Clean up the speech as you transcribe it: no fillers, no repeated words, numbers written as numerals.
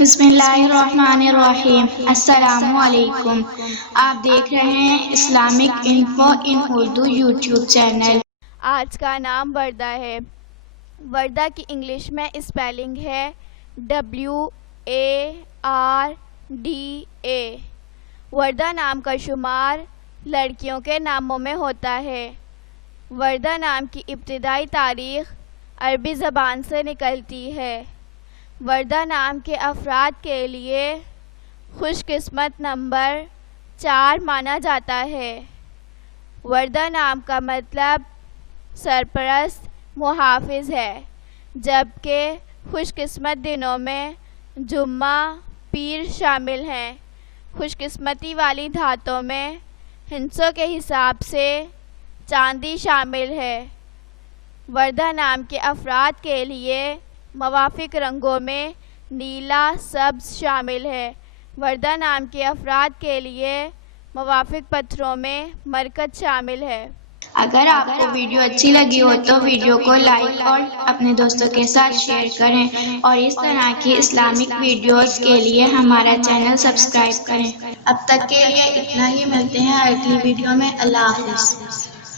بسم اللہ الرحمن الرحیم۔ السلام علیکم۔ آپ دیکھ رہے ہیں اسلامک انفو ان اردو یوٹیوب چینل۔ آج کا نام وردا ہے۔ وردا کی انگلش میں اسپیلنگ ہے WARDA۔ وردا نام کا شمار لڑکیوں کے ناموں میں ہوتا ہے۔ وردا نام کی ابتدائی تاریخ عربی زبان سے نکلتی ہے۔ وردا نام کے افراد کے لیے خوش قسمت نمبر 4 مانا جاتا ہے۔ وردا نام کا مطلب سرپرست محافظ ہے، جبکہ خوش قسمت دنوں میں جمعہ پیر شامل ہیں۔ خوش قسمتی والی دھاتوں میں ہندسوں کے حساب سے چاندی شامل ہے۔ وردا نام کے افراد کے لیے موافق رنگوں میں نیلا، سبز شامل ہے۔ وردا نام کے افراد کے لیے موافق پتھروں میں مرکز شامل ہے۔ اگر آپ کو ویڈیو اچھی لگی ہو تو ویڈیو کو لائک اور اپنے دوستوں کے ساتھ شیئر کریں، اور اس طرح کی اسلامک ویڈیوز کے لیے ہمارا چینل سبسکرائب کریں۔ اب تک کے لیے اتنا ہی، ملتے ہیں اگلی ویڈیو میں۔ اللہ حافظ۔